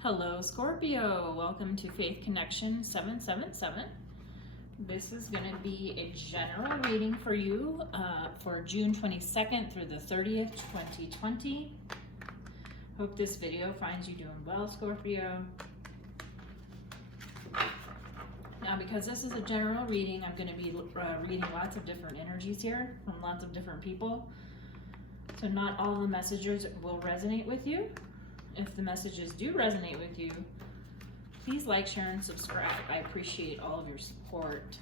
Hello Scorpio, welcome to Faith Connection 777. This is going to be a general reading for you for June 22nd through the 30th, 2020. Hope this video finds you doing well, Scorpio. Now, because this is a general reading, I'm going to be reading lots of different energies here from lots of different people. So not all the messages will resonate with you. If the messages do resonate with you, please like, share, and subscribe. I appreciate all of your support.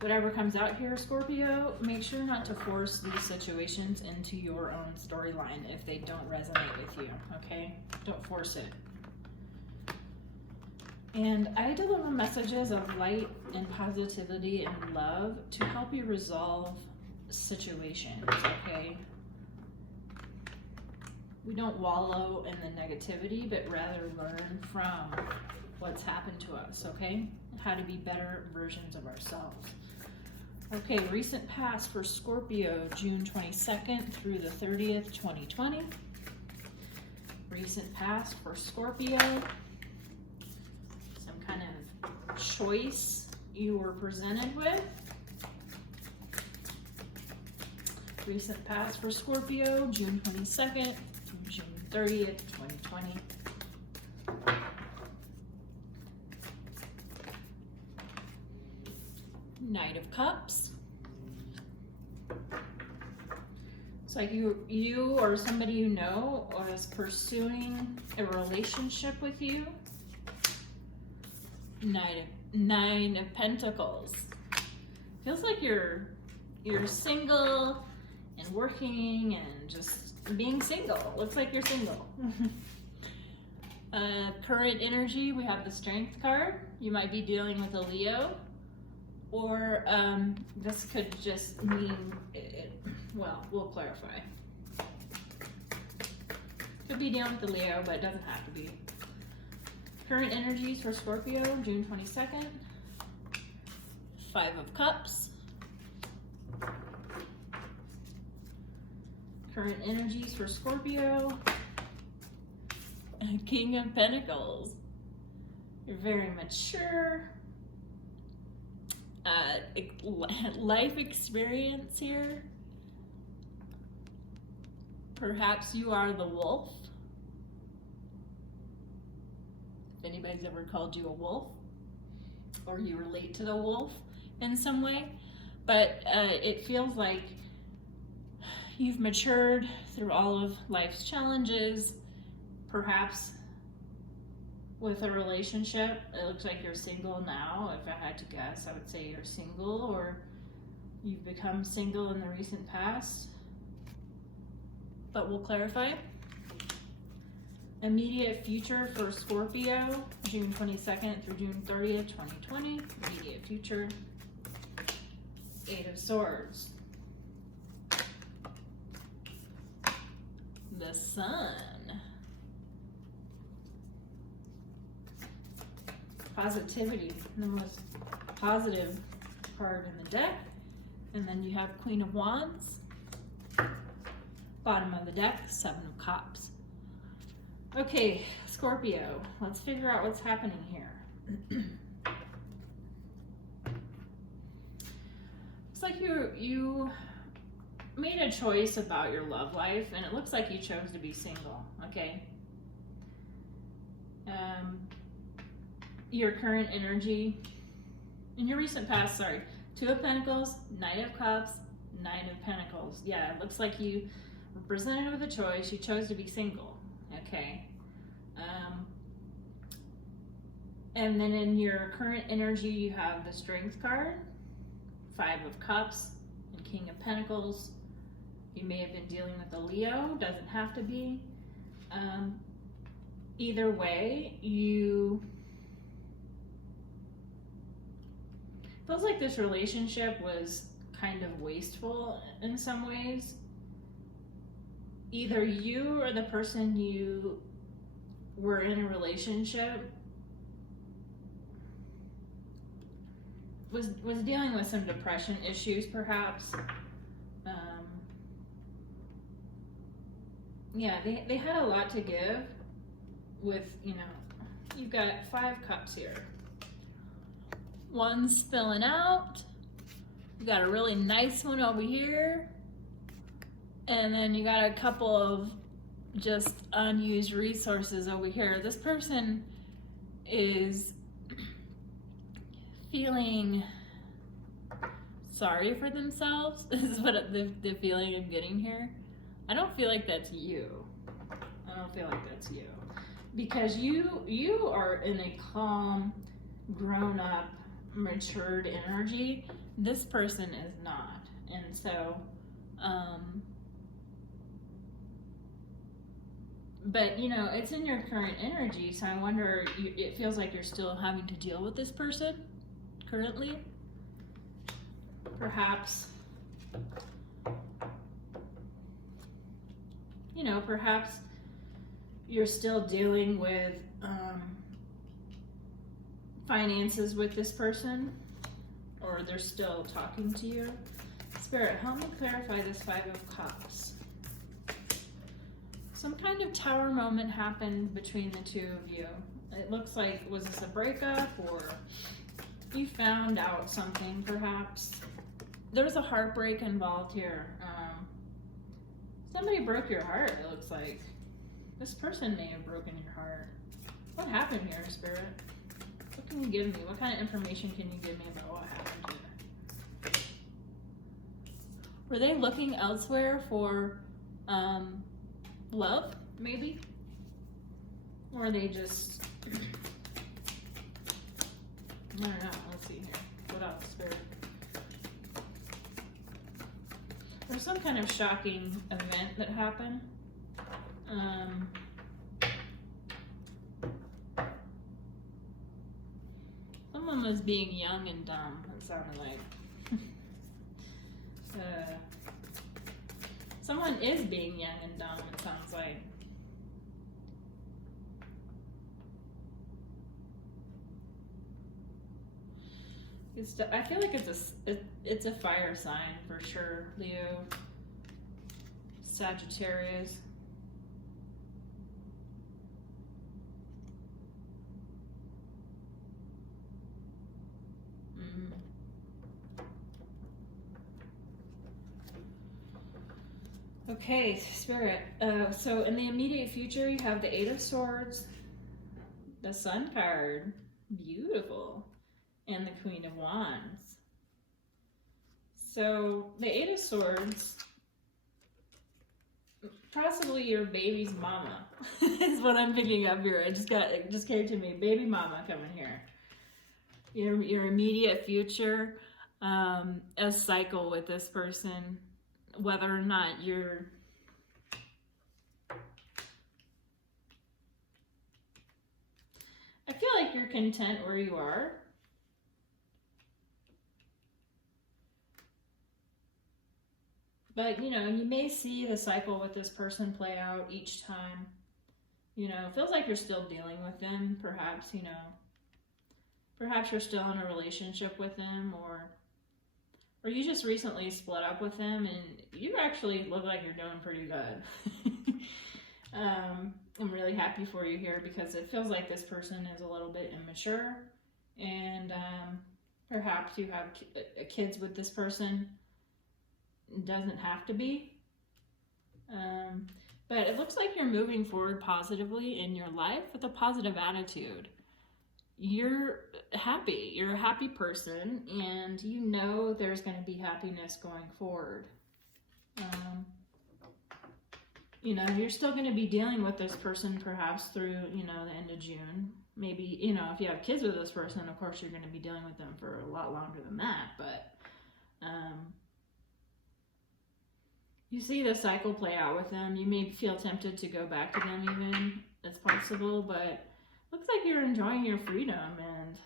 Whatever comes out here, Scorpio, make sure not to force these situations into your own storyline if they don't resonate with you, okay? Don't force it. And I deliver messages of light and positivity and love to help you resolve situations, okay? We don't wallow in the negativity, but rather learn from what's happened to us, okay? How to be better versions of ourselves. Okay, recent past for Scorpio, June 22nd through the 30th, 2020. Recent past for Scorpio. Some kind of choice you were presented with. Recent past for Scorpio, June 22nd. June 30th, 2020. Knight of Cups. It's like you or somebody you know is pursuing a relationship with you. Nine of Pentacles. Feels like you're single and working and just being single. Looks like you're single. Current energy, we have the Strength card. You might be dealing with a Leo, or this could just mean, well, we'll clarify. Could be dealing with a Leo, but it doesn't have to be. Current energies for Scorpio, June 22nd. 5 of Cups. Current energies for Scorpio. King of Pentacles. You're very mature. Life experience here. Perhaps you are the wolf. If anybody's ever called you a wolf, or you relate to the wolf in some way, but it feels like you've matured through all of life's challenges, perhaps with a relationship. It looks like you're single now. If I had to guess, I would say you're single, or you've become single in the recent past. But we'll clarify. Immediate future for Scorpio, June 22nd through June 30th, 2020. Immediate future. 8 of Swords. The Sun. Positivity, the most positive card in the deck. And then you have Queen of Wands. Bottom of the deck, 7 of Cups. Okay, Scorpio, let's figure out what's happening here. Looks like you made a choice about your love life, and it looks like you chose to be single, okay? Your current energy, in your recent past, 2 of Pentacles, Knight of Cups, 9 of Pentacles. Yeah, it looks like you were presented with a choice, you chose to be single, okay? And then in your current energy, you have the Strength card, 5 of Cups, and King of Pentacles. You may have been dealing with a Leo, doesn't have to be. Either way, feels like this relationship was kind of wasteful in some ways. Either you or the person you were in a relationship was dealing with some depression issues, perhaps. Yeah, they had a lot to give with, you know, you've got 5 cups here. One's spilling out. You got a really nice one over here. And then you got a couple of just unused resources over here. This person is feeling sorry for themselves. This is what the feeling I'm getting here. I don't feel like that's you. I don't feel like that's you. Because you are in a calm, grown-up, matured energy. This person is not. And so, but you know, it's in your current energy, so I wonder, it feels like you're still having to deal with this person currently. Perhaps, you know, perhaps you're still dealing with finances with this person, or they're still talking to you. Spirit, help me clarify this 5 of Cups. Some kind of tower moment happened between the two of you. It looks like, was this a breakup, or you found out something perhaps? There was a heartbreak involved here. Somebody broke your heart, it looks like. This person may have broken your heart. What happened here, Spirit? What can you give me? What kind of information can you give me about what happened here? Were they looking elsewhere for love, maybe? Or are they just... I don't know. Let's see here. What else, Spirit? There's some kind of shocking event that happened. Someone was being young and dumb, it sounded like. Someone is being young and dumb, it sounds like. I feel like it's a fire sign for sure, Leo, Sagittarius. Okay, Spirit. So in the immediate future, you have the 8 of Swords, the Sun card, beautiful, and the Queen of Wands. So the 8 of Swords, possibly your baby's mama, is what I'm picking up here. It just came to me, baby mama coming here. Your immediate future, a cycle with this person. Whether or not you're I feel like you're content where you are. But, you know, you may see the cycle with this person play out each time. You know, it feels like you're still dealing with them, perhaps, you know. Perhaps you're still in a relationship with them, or you just recently split up with them and you actually look like you're doing pretty good. I'm really happy for you here because it feels like this person is a little bit immature, and perhaps you have kids with this person. It doesn't have to be. But it looks like you're moving forward positively in your life with a positive attitude. You're happy. You're a happy person, and you know there's going to be happiness going forward. You know, you're still going to be dealing with this person perhaps through, you know, the end of June. Maybe, you know, if you have kids with this person, of course you're going to be dealing with them for a lot longer than that. But you see the cycle play out with them. You may feel tempted to go back to them even. It's possible, but looks like you're enjoying your freedom, and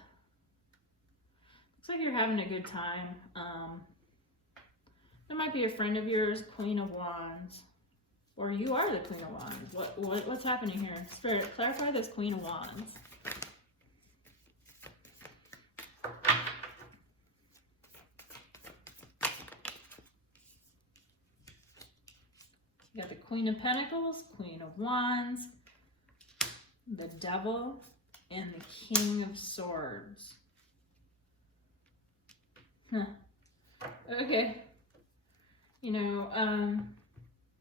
looks like you're having a good time. There might be a friend of yours, Queen of Wands, or you are the Queen of Wands. What's happening here? Spirit, clarify this Queen of Wands. You got the Queen of Pentacles, Queen of Wands, the Devil, and the King of Swords. Huh. Okay. You know,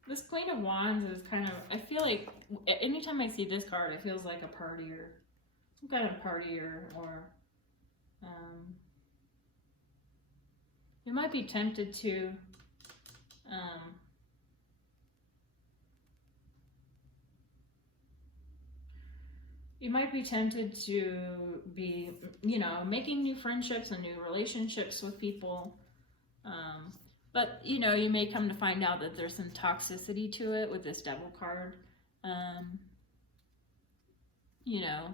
this Queen of Wands is kind of, I feel like anytime I see this card, it feels like a partier. Some kind of partier, or you might be tempted to be, you know, making new friendships and new relationships with people. But, you know, you may come to find out that there's some toxicity to it with this Devil card. You know,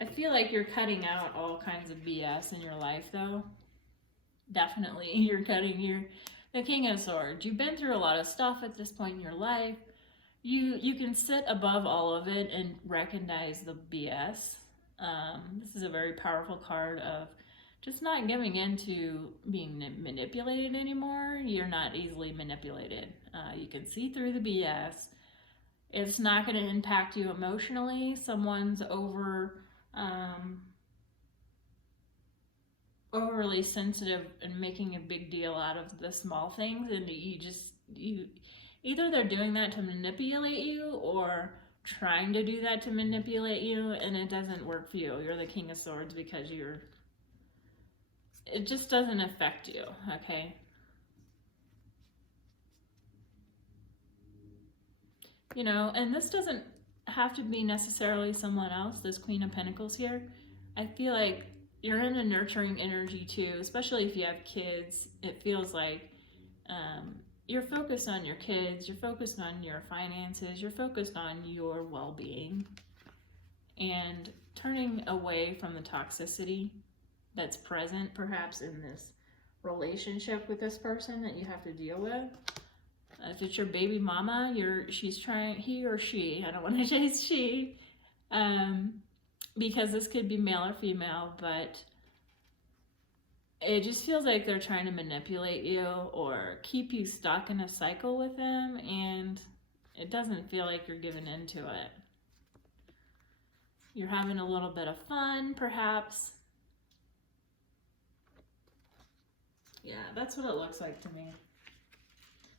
I feel like you're cutting out all kinds of BS in your life, though. Definitely, you're cutting the King of Swords. You've been through a lot of stuff at this point in your life. You can sit above all of it and recognize the BS. This is a very powerful card of just not giving in to being manipulated anymore. You're not easily manipulated. You can see through the BS. It's not going to impact you emotionally. Someone's overly sensitive and making a big deal out of the small things, and you either they're doing that to manipulate you or trying to do that to manipulate you, and it doesn't work for you. You're the King of Swords because it just doesn't affect you, okay? You know, and this doesn't have to be necessarily someone else, this Queen of Pentacles here. I feel like you're in a nurturing energy too, especially if you have kids. It feels like you're focused on your kids, you're focused on your finances, you're focused on your well-being, and turning away from the toxicity that's present perhaps in this relationship with this person that you have to deal with. If it's your baby mama, he or she, I don't want to say she, because this could be male or female, but it just feels like they're trying to manipulate you or keep you stuck in a cycle with them, and it doesn't feel like you're giving into it. You're having a little bit of fun, perhaps. Yeah, that's what it looks like to me.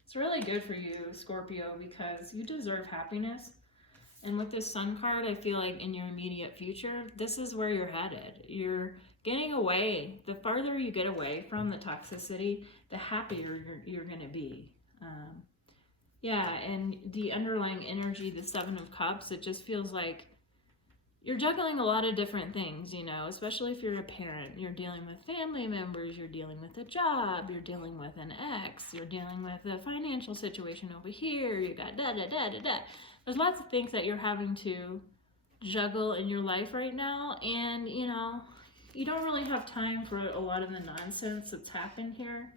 It's really good for you, Scorpio, because you deserve happiness. And with this Sun card, I feel like in your immediate future, this is where you're headed. You're getting away. The farther you get away from the toxicity, the happier you're going to be. Yeah, and the underlying energy, the Seven of Cups, it just feels like you're juggling a lot of different things, you know, especially if you're a parent. You're dealing with family members, you're dealing with a job, you're dealing with an ex, you're dealing with a financial situation over here, you got da-da-da-da-da. There's lots of things that you're having to juggle in your life right now, and, you know, you don't really have time for a lot of the nonsense that's happened here.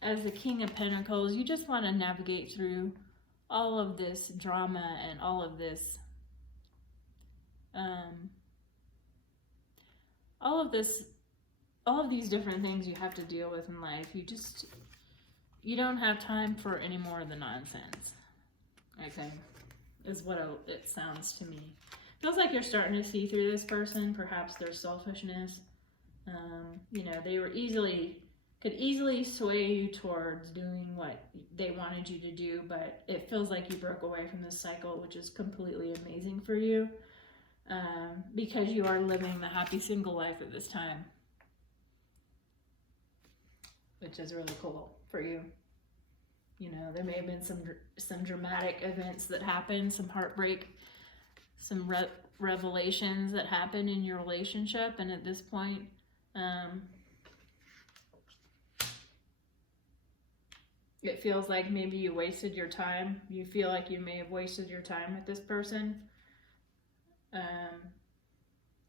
As the King of Pentacles, you just want to navigate through all of this drama and all of this all of these different things you have to deal with in life. You don't have time for any more of the nonsense. Okay, is what it sounds to me. Feels like you're starting to see through this person, perhaps their selfishness. You know, they could easily sway you towards doing what they wanted you to do, but it feels like you broke away from this cycle, which is completely amazing for you. Because you are living the happy single life at this time, which is really cool for you. You know, there may have been some dramatic events that happened, some heartbreak, some revelations that happened in your relationship, and at this point, it feels like maybe you wasted your time. You feel like you may have wasted your time with this person.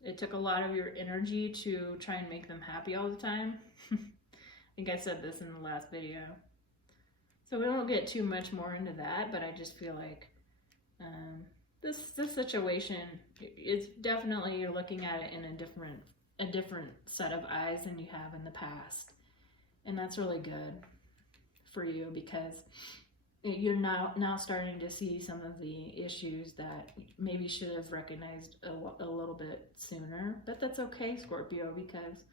It took a lot of your energy to try and make them happy all the time. I think I said this in the last video. So we won't get too much more into that, but I just feel like this situation is definitely, you're looking at it in a different set of eyes than you have in the past. And that's really good for you, because you're now starting to see some of the issues that maybe should have recognized a little bit sooner. But that's okay, Scorpio, because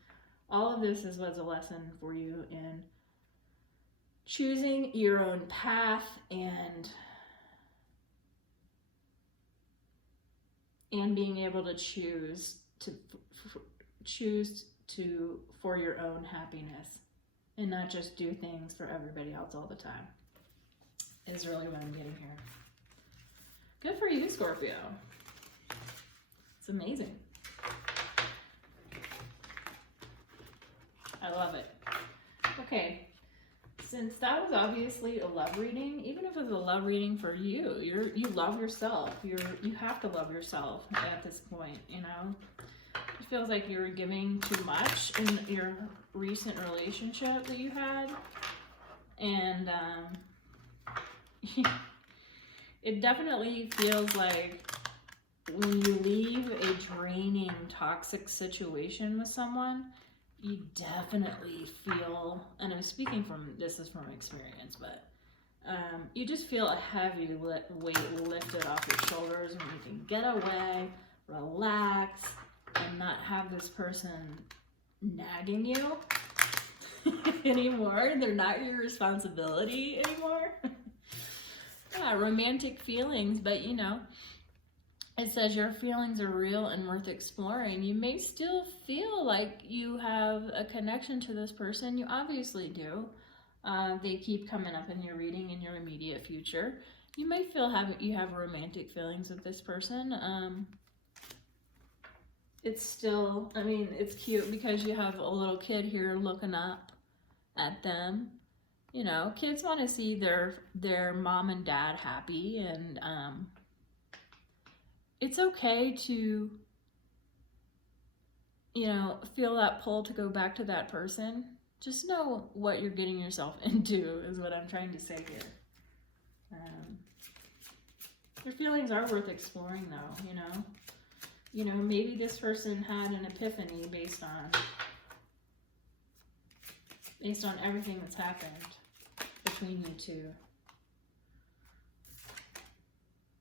all of this was a lesson for you in choosing your own path and being able to choose for your own happiness and not just do things for everybody else all the time, is really what I'm getting here. Good for you, Scorpio. It's amazing. I love it. Okay, since that was obviously a love reading, even if it was a love reading for you, you love yourself. You have to love yourself at this point, you know. It feels like you were giving too much in your recent relationship that you had, and it definitely feels like when you leave a draining, toxic situation with someone, you definitely feel, and I'm speaking from, this is from experience, but you just feel a heavy weight lifted off your shoulders when you can get away, relax, and not have this person nagging you anymore. They're not your responsibility anymore. Yeah, romantic feelings, but you know, it says your feelings are real and worth exploring. You may still feel like you have a connection to this person. You obviously do. They keep coming up in your reading in your immediate future. You may feel you have romantic feelings with this person. It's still, I mean, it's cute because you have a little kid here looking up at them. You know, kids want to see their mom and dad happy, and it's okay to, you know, feel that pull to go back to that person. Just know what you're getting yourself into is what I'm trying to say here. Your feelings are worth exploring, though, you know. You know, maybe this person had an epiphany based on everything that's happened between you two.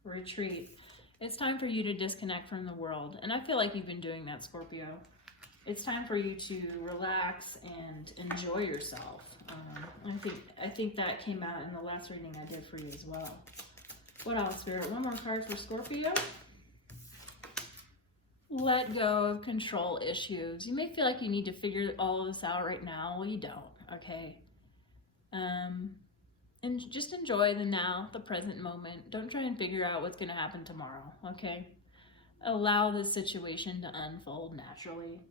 Retreat. It's time for you to disconnect from the world. And I feel like you've been doing that, Scorpio. It's time for you to relax and enjoy yourself. I think that came out in the last reading I did for you as well. What else, Spirit? One more card for Scorpio. Let go of control issues. You may feel like you need to figure all of this out right now. Well, you don't, okay? And just enjoy the now, the present moment. Don't try and figure out what's going to happen tomorrow, okay? Allow this situation to unfold naturally.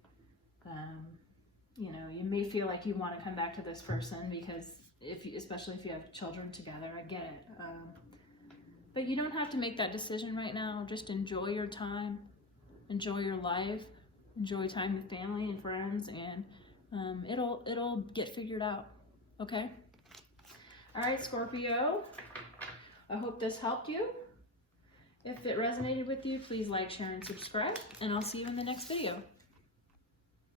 You know, you may feel like you want to come back to this person because especially if you have children together, I get it. But you don't have to make that decision right now. Just enjoy your time. Enjoy your life, enjoy time with family and friends, and it'll get figured out, okay? All right, Scorpio, I hope this helped you. If it resonated with you, please like, share, and subscribe, and I'll see you in the next video.